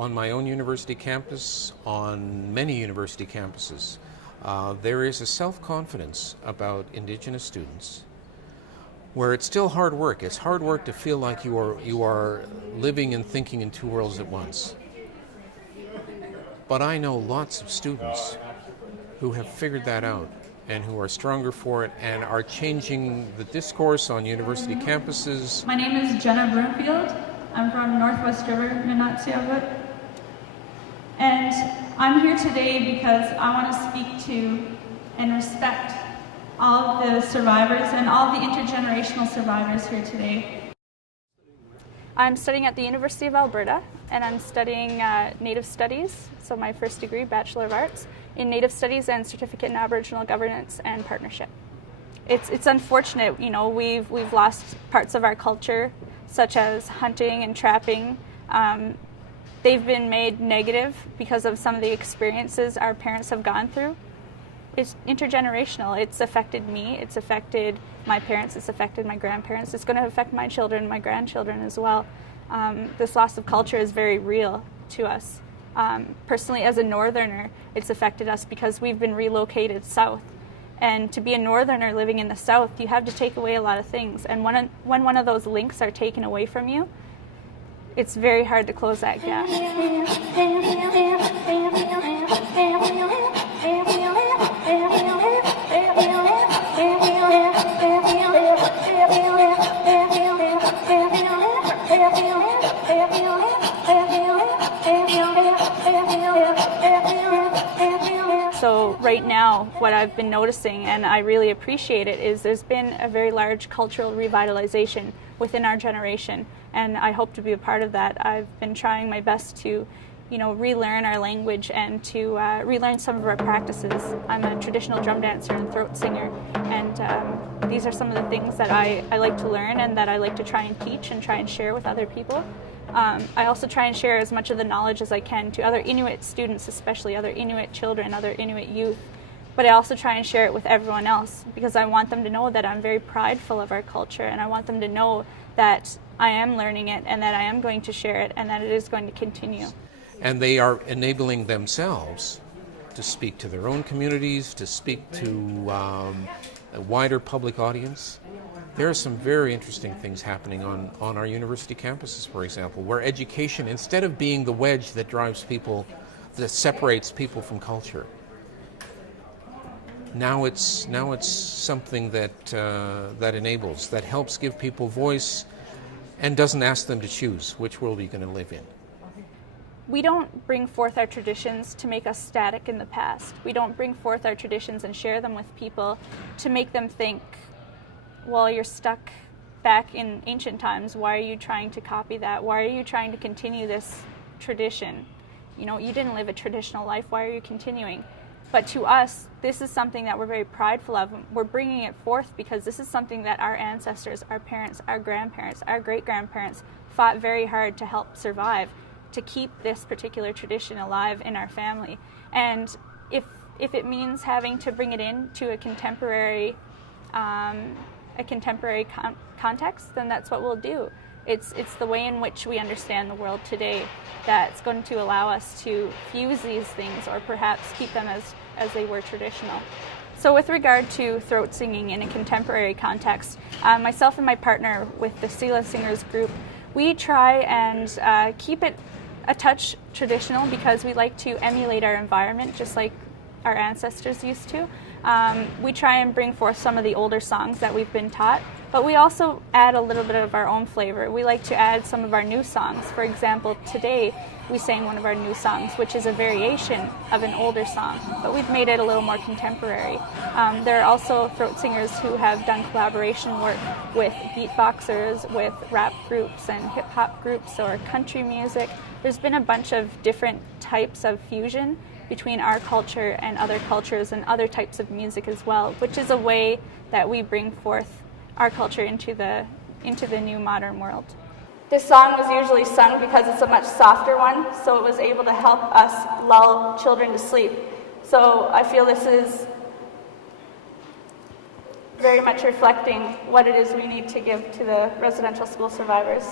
on my own university campus, on many university campuses, there is a self-confidence about Indigenous students where it's still hard work. It's hard work to feel like you are living and thinking in two worlds at once. But I know lots of students who have figured that out and who are stronger for it and are changing the discourse on university campuses. My name is Jenna Broomfield. I'm from Northwest River, Inuit. And I'm here today because I want to speak to and respect all of the survivors and all the intergenerational survivors here today. I'm studying at the University of Alberta, and I'm studying Native Studies, so my first degree, Bachelor of Arts, in Native Studies and Certificate in Aboriginal Governance and Partnership. It's unfortunate, we've lost parts of our culture, such as hunting and trapping. They've been made negative because of some of the experiences our parents have gone through. It's intergenerational. It's affected me, it's affected my parents, it's affected my grandparents, it's going to affect my children, my grandchildren as well. This loss of culture is very real to us. Personally, as a northerner, it's affected us because we've been relocated south. And to be a northerner living in the south, you have to take away a lot of things. And when one of those links are taken away from you, it's very hard to close that gap. So right now, what I've been noticing, and I really appreciate it, is there's been a very large cultural revitalization within our generation, and I hope to be a part of that. I've been trying my best to, relearn our language and to relearn some of our practices. I'm a traditional drum dancer and throat singer, and these are some of the things that I like to learn and that I like to try and teach and try and share with other people. I also try and share as much of the knowledge as I can to other Inuit students, especially other Inuit children, other Inuit youth. But I also try and share it with everyone else because I want them to know that I'm very prideful of our culture, and I want them to know that I am learning it and that I am going to share it and that it is going to continue. And they are enabling themselves to speak to their own communities, to speak to a wider public audience. There are some very interesting things happening on our university campuses, for example, where education, instead of being the wedge that drives people, that separates people from culture, now it's something that enables, that helps give people voice and doesn't ask them to choose which world are you going to live in. We don't bring forth our traditions to make us static in the past. We don't bring forth our traditions and share them with people to make them think, well, you're stuck back in ancient times. Why are you trying to copy that? Why are you trying to continue this tradition? You didn't live a traditional life. Why are you continuing? But to us, this is something that we're very prideful of. We're bringing it forth because this is something that our ancestors, our parents, our grandparents, our great-grandparents fought very hard to help survive, to keep this particular tradition alive in our family. And if it means having to bring it into a contemporary context, then that's what we'll do. It's the way in which we understand the world today that's going to allow us to fuse these things or perhaps keep them as they were traditional. So with regard to throat singing in a contemporary context, myself and my partner with the Sela Singers group, we try and keep it a touch traditional because we like to emulate our environment just like our ancestors used to. We try and bring forth some of the older songs that we've been taught, but we also add a little bit of our own flavor. We like to add some of our new songs. For example, today we sang one of our new songs, which is a variation of an older song, but we've made it a little more contemporary. There are also throat singers who have done collaboration work with beatboxers, with rap groups and hip-hop groups or country music. There's been a bunch of different types of fusion between our culture and other cultures and other types of music as well, which is a way that we bring forth our culture into the new modern world. This song was usually sung because it's a much softer one, so it was able to help us lull children to sleep. So I feel this is very much reflecting what it is we need to give to the residential school survivors.